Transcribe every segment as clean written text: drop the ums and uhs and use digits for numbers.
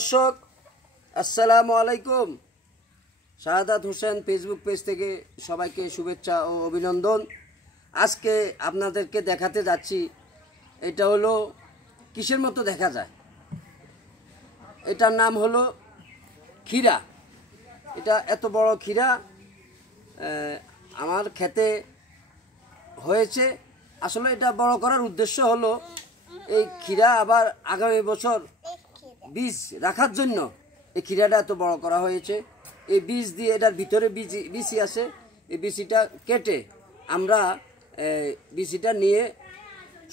দর্শক আসসালামু আলাইকুম। শাহাদাত হোসেন ফেসবুক পেজ থেকে সবাইকে শুভেচ্ছা ও অভিনন্দন। আজকে আপনাদেরকে দেখাতে যাচ্ছি, এটা হলো কিসের মতো দেখা যায়। এটার নাম হলো ক্ষীরা। এটা এত বড় ক্ষীরা আমার ক্ষেতে হয়েছে। আসলে এটা বড় করার উদ্দেশ্য হলো এই ক্ষীরা আবার আগামী বছর বীজ রাখার জন্য এই ক্ষীরাটা এত বড় করা হয়েছে। এই বীজ দিয়ে এটার ভিতরে বিচি আছে, এই বিচিটা কেটে আমরা বিচিটা নিয়ে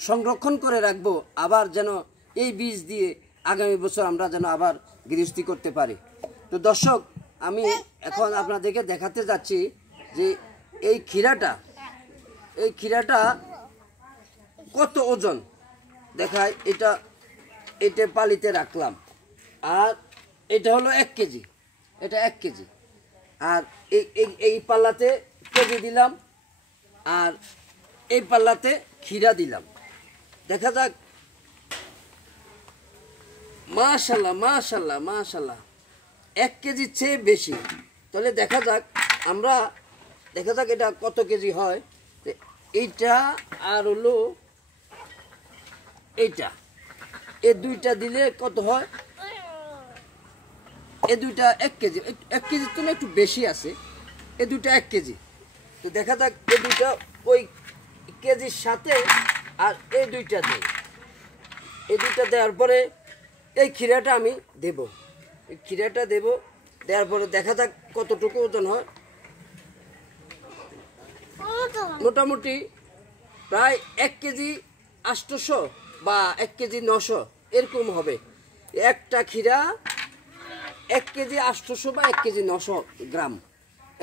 সংরক্ষণ করে রাখবো, আবার যেন এই বীজ দিয়ে আগামী বছর আমরা যেন আবার গৃহস্থী করতে পারি। তো দর্শক, আমি এখন আপনাদেরকে দেখাতে যাচ্ছি যে এই ক্ষীরাটা কত ওজন দেখায়। এটা পালিতে রাখলাম, আর এটা হলো 1 কেজি, এটা 1 কেজি। আর এই পাল্লাতে কেজি দিলাম, আর এই পাল্লাতে ক্ষীরা দিলাম। দেখা যাক। মাশাল্লাহ মাশাল্লাহ মাশাল্লাহ, 1 কেজির চেয়ে বেশি। তাহলে দেখা যাক এটা কত কেজি হয়। এইটা আর হলো এইটা, এই দুইটা দিলে কত হয়? এই দুইটা 1 কেজি, 1 কেজির তুলনায় একটু বেশি আছে। এই দুইটা 1 কেজি। তো দেখা যাক এই দুইটা ওই কেজির সাথে আর এই দুইটা দেয়। এই দুইটা দেওয়ার পরে এই ক্ষীরাটা আমি দেব। এই ক্ষীরাটা দেব, দেওয়ার পরে দেখা যাক কতটুকু ওজন হয়। মোটামুটি প্রায় 1 কেজি 800 বা 1 কেজি 900 এরকম হবে একটা ক্ষীরা। 1 কেজি 800 বা 1 কেজি 900 গ্রাম,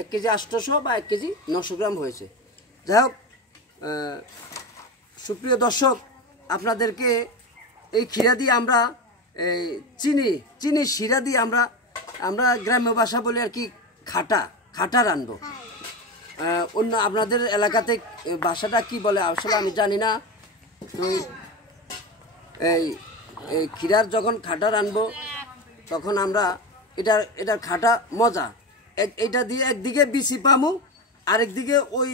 1 কেজি 800 বা 1 কেজি 900 গ্রাম হয়েছে। যাই হোক, সুপ্রিয় দর্শক, আপনাদেরকে এই ক্ষীরা দিয়ে আমরা চিনি শিরা দিয়ে আমরা গ্রাম্য ভাষা বলি আর কি খাটা রানবো। অন্য আপনাদের এলাকাতে ভাষাটা কি বলে আসলে আমি জানি না। তো এই ক্ষীরার যখন খাটা রানবো তখন আমরা এটার খাটা মজা। এটা দিয়ে একদিকে বিচি পামু, আরেকদিকে ওই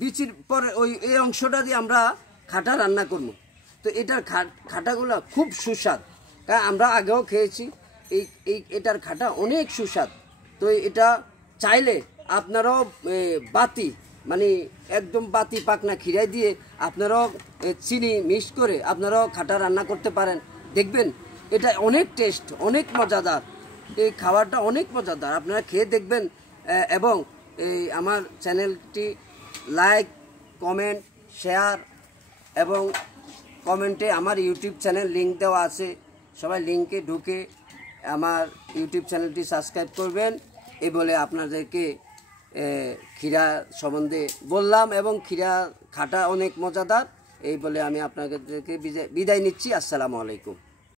বিচির পরে এই অংশটা দিয়ে আমরা খাটা রান্না করবো। তো এটার খাটাগুলো খুব সুস্বাদ, কারণ আমরা আগেও খেয়েছি। এটার খাটা অনেক সুস্বাদ। তো এটা চাইলে আপনারাও মানে একদম বাতি পাকনা ক্ষীরায় দিয়ে আপনারাও চিনি মিক্স করে আপনারাও খাটা রান্না করতে পারেন। দেখবেন এটা অনেক টেস্ট, অনেক মজাদার। এই খাবারটা অনেক মজাদার, আপনারা খেয়ে দেখবেন। এবং আমার চ্যানেলটি লাইক, কমেন্ট, শেয়ার এবং কমেন্টে আমার ইউটিউব চ্যানেল লিঙ্ক দেওয়া আছে। সবাই লিঙ্কে ঢুকে আমার ইউটিউব চ্যানেলটি সাবস্ক্রাইব করবেন। এই বলে আপনাদেরকে ক্ষীরা সম্বন্ধে বললাম, এবং ক্ষীরা খাটা অনেক মজাদার। এই বলে আমি আপনাদেরকে বিদায় নিচ্ছি। আসসালামু আলাইকুম।